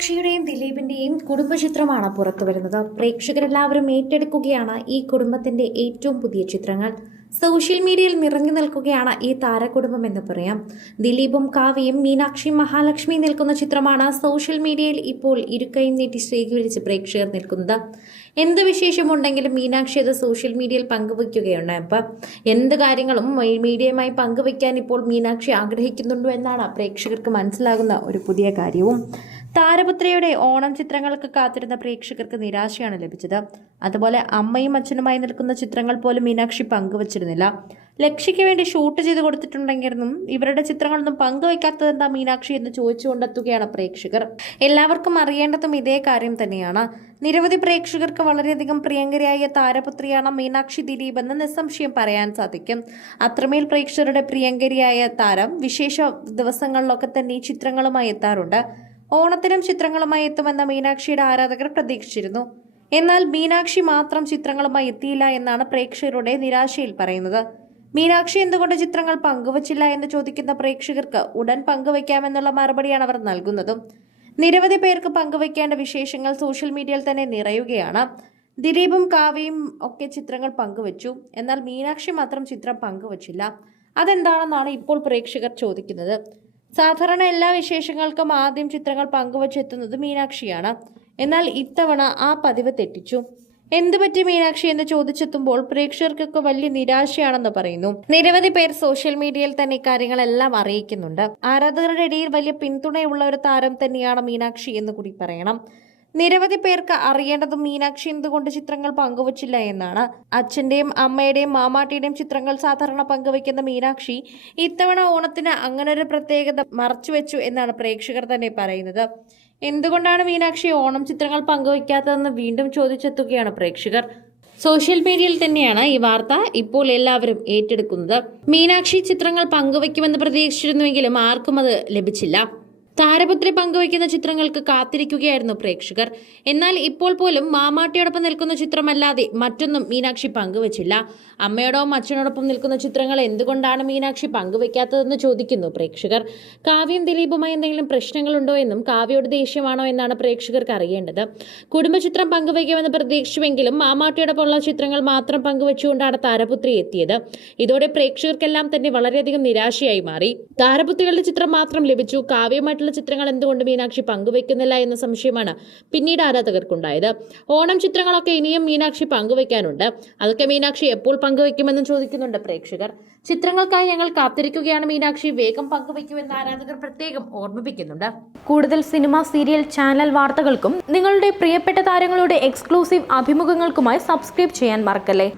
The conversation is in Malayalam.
മീനാക്ഷിയുടെയും ദിലീപിന്റെയും കുടുംബചിത്രമാണ് പുറത്തു വരുന്നത് പ്രേക്ഷകരെല്ലാവരും ഏറ്റെടുക്കുകയാണ് ഈ കുടുംബത്തിന്റെ ഏറ്റവും പുതിയ ചിത്രങ്ങൾ. സോഷ്യൽ മീഡിയയിൽ നിറഞ്ഞു നിൽക്കുകയാണ് ഈ താരകുടുംബം എന്ന് പറയാം. ദിലീപും കാവ്യയും മീനാക്ഷി മഹാലക്ഷ്മി നിൽക്കുന്ന ചിത്രമാണ് സോഷ്യൽ മീഡിയയിൽ ഇപ്പോൾ ഇരുക്കൈയും നീട്ടി സ്വീകരിച്ച് പ്രേക്ഷകർ നിൽക്കുന്നത്. എന്ത് വിശേഷമുണ്ടെങ്കിലും മീനാക്ഷി അത് സോഷ്യൽ മീഡിയയിൽ പങ്കുവയ്ക്കുകയാണ്. അപ്പം എന്ത് കാര്യങ്ങളും മീഡിയയുമായി പങ്കുവയ്ക്കാൻ ഇപ്പോൾ മീനാക്ഷി ആഗ്രഹിക്കുന്നുണ്ടോ എന്നാണ് പ്രേക്ഷകർക്ക് മനസ്സിലാകുന്ന ഒരു പുതിയ കാര്യവും. താരപുത്രയുടെ ഓണം ചിത്രങ്ങൾക്ക് കാത്തിരുന്ന പ്രേക്ഷകർക്ക് നിരാശയാണ് ലഭിച്ചത്. അതുപോലെ അമ്മയും അച്ഛനുമായി നിൽക്കുന്ന ചിത്രങ്ങൾ പോലും മീനാക്ഷി പങ്കുവച്ചിരുന്നില്ല. ലക്ഷ്യയ്ക്ക് വേണ്ടി ഷൂട്ട് ചെയ്ത് കൊടുത്തിട്ടുണ്ടെങ്കിലും ഇവരുടെ ചിത്രങ്ങളൊന്നും പങ്കുവയ്ക്കാത്തതെന്താ മീനാക്ഷി എന്ന് ചോദിച്ചുകൊണ്ടെത്തുകയാണ് പ്രേക്ഷകർ. എല്ലാവർക്കും അറിയേണ്ടതും ഇതേ കാര്യം തന്നെയാണ്. നിരവധി പ്രേക്ഷകർക്ക് വളരെയധികം പ്രിയങ്കരയായ താരപുത്രിയാണ് മീനാക്ഷി ദിലീപ് എന്ന് നിസ്സംശയം പറയാൻ സാധിക്കും. അത്രമേൽ പ്രേക്ഷകരുടെ പ്രിയങ്കരിയായ താരം വിശേഷ ദിവസങ്ങളിലൊക്കെ തന്നെ ഈ ചിത്രങ്ങളുമായി എത്താറുണ്ട്. ഓണത്തിനും ചിത്രങ്ങളുമായി എത്തുമെന്ന മീനാക്ഷിയുടെ ആരാധകർ പ്രതീക്ഷിച്ചിരുന്നു. എന്നാൽ മീനാക്ഷി മാത്രം ചിത്രങ്ങളുമായി എത്തിയില്ല എന്നാണ് പ്രേക്ഷകരുടെ നിരാശയിൽ പറയുന്നത്. മീനാക്ഷി എന്തുകൊണ്ട് ചിത്രങ്ങൾ പങ്കുവച്ചില്ല എന്ന് ചോദിക്കുന്ന പ്രേക്ഷകർക്ക് ഉടൻ പങ്കുവയ്ക്കാമെന്നുള്ള മറുപടിയാണ് അവർ നൽകുന്നതും. നിരവധി പേർക്ക് പങ്കുവയ്ക്കേണ്ട വിശേഷങ്ങൾ സോഷ്യൽ മീഡിയയിൽ തന്നെ നിറയുകയാണ്. ദിലീപും കാവ്യയും ഒക്കെ ചിത്രങ്ങൾ പങ്കുവച്ചു. എന്നാൽ മീനാക്ഷി മാത്രം ചിത്രം പങ്കുവച്ചില്ല. അതെന്താണെന്നാണ് ഇപ്പോൾ പ്രേക്ഷകർ ചോദിക്കുന്നത്. സാധാരണ എല്ലാ വിശേഷങ്ങൾക്കും ആദ്യം ചിത്രങ്ങൾ പങ്കുവച്ചെത്തുന്നത് മീനാക്ഷിയാണ്. എന്നാൽ ഇത്തവണ ആ പതിവ് തെറ്റിച്ചു. എന്തുപറ്റി മീനാക്ഷി എന്ന് ചോദിച്ചെത്തുമ്പോൾ പ്രേക്ഷകർക്കൊക്കെ വലിയ നിരാശയാണെന്ന് പറയുന്നു. നിരവധി പേർ സോഷ്യൽ മീഡിയയിൽ തന്നെ കാര്യങ്ങളെല്ലാം അറിയിക്കുന്നുണ്ട്. ആരാധകരുടെ ഇടയിൽ വലിയ പിന്തുണയുള്ള ഒരു താരം തന്നെയാണ് മീനാക്ഷി എന്ന് കൂടി പറയണം. നിരവധി പേർക്ക് അറിയേണ്ടതും മീനാക്ഷി എന്തുകൊണ്ട് ചിത്രങ്ങൾ പങ്കുവച്ചില്ല എന്നാണ്. അച്ഛന്റെയും അമ്മയുടെയും മാമാട്ടിയുടെയും ചിത്രങ്ങൾ സാധാരണ പങ്കുവയ്ക്കുന്ന മീനാക്ഷി ഇത്തവണ ഓണത്തിന് അങ്ങനെ ഒരു പ്രത്യേകത മറച്ചുവെച്ചു എന്നാണ് പ്രേക്ഷകർ തന്നെ പറയുന്നത്. എന്തുകൊണ്ടാണ് മീനാക്ഷി ഓണം ചിത്രങ്ങൾ പങ്കുവയ്ക്കാത്തതെന്ന് വീണ്ടും ചോദിച്ചെത്തുകയാണ് പ്രേക്ഷകർ. സോഷ്യൽ മീഡിയയിൽ തന്നെയാണ് ഈ വാർത്ത ഇപ്പോൾ എല്ലാവരും ഏറ്റെടുക്കുന്നത്. മീനാക്ഷി ചിത്രങ്ങൾ പങ്കുവയ്ക്കുമെന്ന് പ്രതീക്ഷിച്ചിരുന്നുവെങ്കിലും ആർക്കും അത് ലഭിച്ചില്ല. താരപുത്രി പങ്കുവയ്ക്കുന്ന ചിത്രങ്ങൾക്ക് കാത്തിരിക്കുകയായിരുന്നു പ്രേക്ഷകർ. എന്നാൽ ഇപ്പോൾ പോലും മാമാട്ടിയോടൊപ്പം നിൽക്കുന്ന ചിത്രമല്ലാതെ മറ്റൊന്നും മീനാക്ഷി പങ്കുവച്ചില്ല. അമ്മയോടൊപ്പം അച്ഛനോടൊപ്പം നിൽക്കുന്ന ചിത്രങ്ങൾ എന്തുകൊണ്ടാണ് മീനാക്ഷി പങ്കുവയ്ക്കാത്തതെന്ന് ചോദിക്കുന്നു പ്രേക്ഷകർ. കാവ്യം ദിലീപുമായി എന്തെങ്കിലും പ്രശ്നങ്ങളുണ്ടോ എന്നും കാവ്യയോട് ദേഷ്യമാണോ എന്നാണ് പ്രേക്ഷകർക്ക് അറിയേണ്ടത്. കുടുംബചിത്രം പങ്കുവയ്ക്കുമെന്ന് പ്രതീക്ഷിച്ചുവെങ്കിലും മാമാട്ടിയോടൊപ്പമുള്ള ചിത്രങ്ങൾ മാത്രം പങ്കുവച്ചുകൊണ്ടാണ് താരപുത്രി എത്തിയത്. ഇതോടെ പ്രേക്ഷകർക്കെല്ലാം തന്നെ വളരെയധികം നിരാശയായി മാറി. താരപുത്രികളുടെ ചിത്രം മാത്രം ലഭിച്ചു. കാവ്യമായിട്ടുള്ള ചിത്രങ്ങൾ എന്തുകൊണ്ട് മീനാക്ഷി പങ്കുവെക്കുന്നില്ല എന്ന സംശയമാണ് പിന്നീട് ആരാധകർക്കുണ്ടായത്. ഓണം ചിത്രങ്ങളൊക്കെ ഇനിയും മീനാക്ഷി പങ്കുവെക്കാനുണ്ട്. അതൊക്കെ മീനാക്ഷി എപ്പോൾ പങ്കുവെക്കുമെന്നും ചോദിക്കുന്നുണ്ട് പ്രേക്ഷകർ. ചിത്രങ്ങൾക്കായി ഞങ്ങൾ കാത്തിരിക്കുകയാണ് മീനാക്ഷി. വേഗം പങ്കുവെക്കുമെന്ന് ആരാധകർ പ്രത്യേകം ഓർമ്മിപ്പിക്കുന്നുണ്ട്. കൂടുതൽ സിനിമ സീരിയൽ ചാനൽ വാർത്തകൾക്കും നിങ്ങളുടെ പ്രിയപ്പെട്ട താരങ്ങളുടെ എക്സ്ക്ലൂസീവ് അഭിമുഖങ്ങൾക്കുമായി സബ്സ്ക്രൈബ് ചെയ്യാൻ മറക്കല്ലേ?